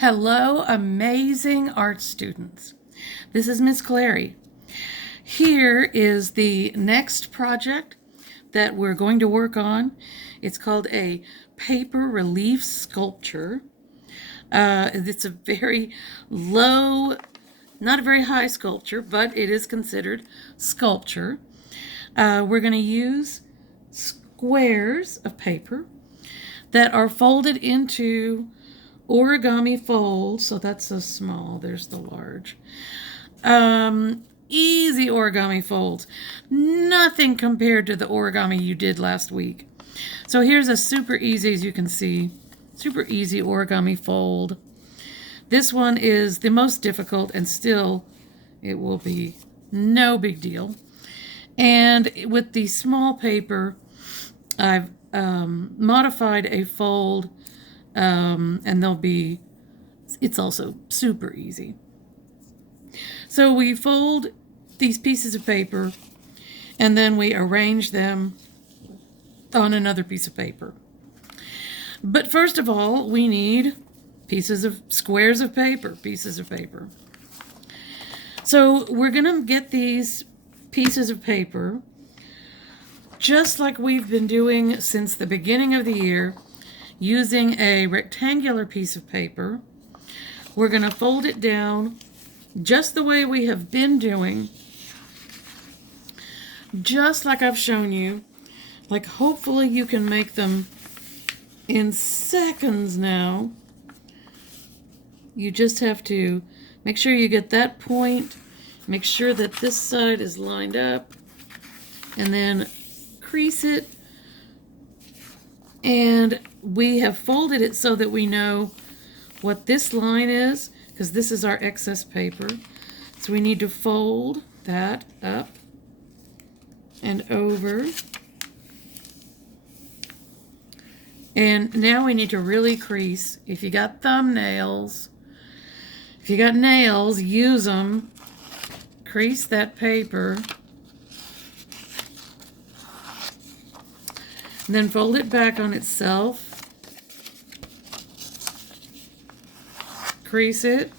Hello, amazing art students. This is Miss Clary. Here is the next project that we're going to work on. It's called a paper relief sculpture. It's a very low, not a very high sculpture, but it is considered sculpture. We're going to use squares of paper that are folded into origami fold. So that's the small, there's the large. Easy origami folds. Nothing compared to the origami you did last week. So here's a super easy, as you can see, super easy origami fold. This one is the most difficult, and still it will be no big deal. And with the small paper, I've modified a fold, and it's also super easy. So we fold these pieces of paper, and then we arrange them on another piece of paper. But first of all, we need squares of paper, pieces of paper. So we're gonna get these pieces of paper just like we've been doing since the beginning of the year, using a rectangular piece of paper. We're going to fold it down just the way we have been doing, just like I've shown you. Like, hopefully you can make them in seconds now. You just have to make sure you get that point, make sure that this side is lined up, and then crease it. And we have folded it so that we know what this line is, because this is our excess paper. So we need to fold that up and over. And now we need to really crease. If you got thumbnails, if you got nails, use them. Crease that paper. And then fold it back on itself. Crease it.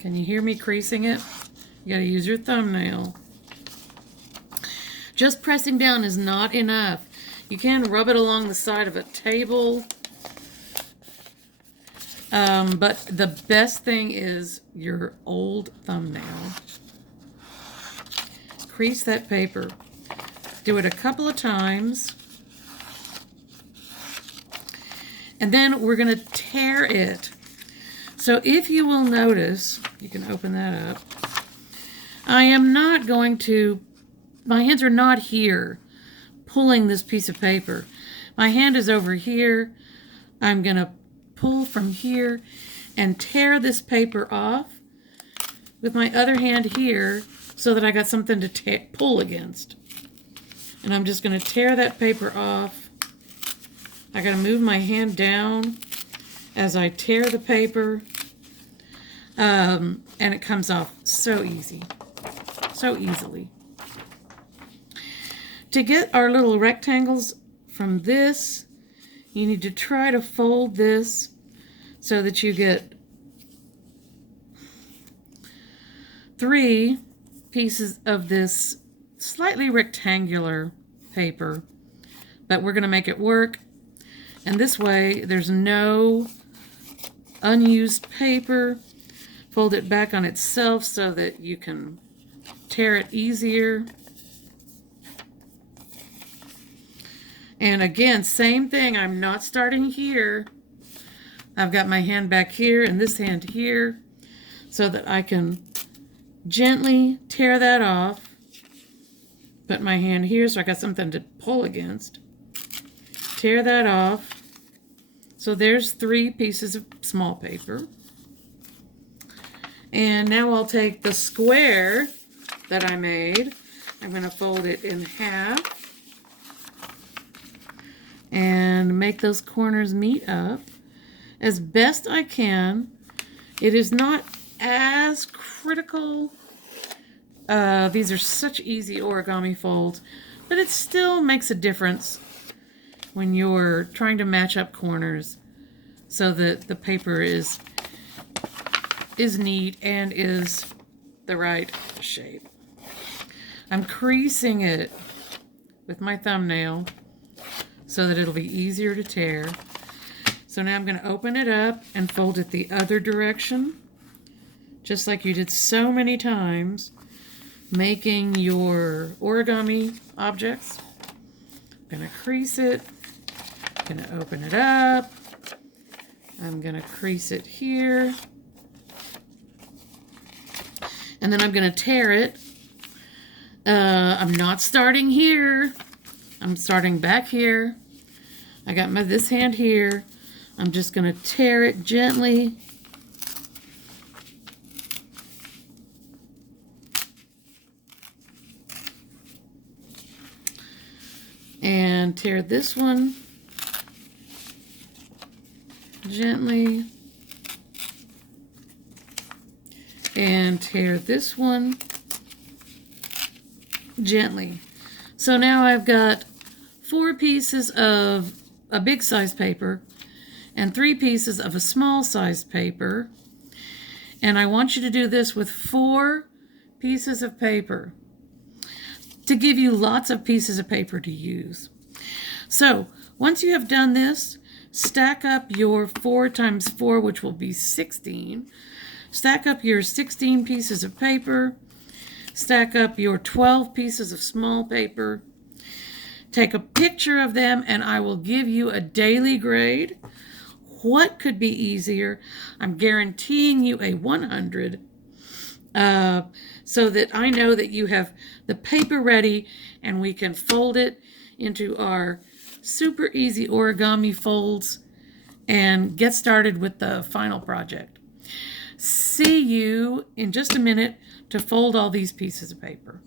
Can you hear me creasing it? You gotta use your thumbnail. Just pressing down is not enough. You can rub it along the side of a table. But the best thing is your old thumbnail. Crease that paper. Do it a couple of times. And then we're going to tear it. So if you will notice, you can open that up. I am not going to, my hands are not here pulling this piece of paper. My hand is over here. I'm going to pull from here and tear this paper off with my other hand here so that I got something to pull against. And I'm just going to tear that paper off. I got to move my hand down as I tear the paper, and it comes off so easy, so easily. To get our little rectangles from this, you need to try to fold this so that you get 3 pieces of this slightly rectangular paper, but we're going to make it work. And this way, there's no unused paper. Fold it back on itself so that you can tear it easier. And again, same thing. I'm not starting here. I've got my hand back here and this hand here so that I can gently tear that off. Put my hand here so I got something to pull against. Tear that off. So there's 3 pieces of small paper. And now I'll take the square that I made. I'm going to fold it in half and make those corners meet up as best I can. It is not as critical. These are such easy origami folds, but it still makes a difference when you're trying to match up corners. so that the paper is neat and is the right shape. I'm creasing it with my thumbnail so that it'll be easier to tear. So now I'm going to open it up and fold it the other direction, just like you did so many times making your origami objects. I'm going to crease it, I'm going to open it up, I'm going to crease it here, and then I'm going to tear it. I'm not starting here. I'm starting back here. I got this hand here. I'm just going to tear it gently. And tear this one gently. And tear this one gently. So now I've got 4 pieces of a big size paper and 3 pieces of a small size paper. And I want you to do this with 4 pieces of paper to give you lots of pieces of paper to use. So once you have done this, stack up your 4 times 4, which will be 16. Stack up your 16 pieces of paper. Stack up your 12 pieces of small paper. Take a picture of them and I will give you a daily grade. What could be easier? I'm guaranteeing you a 100 so that I know that you have the paper ready and we can fold it into our super easy origami folds and get started with the final project. See you in just a minute to fold all these pieces of paper.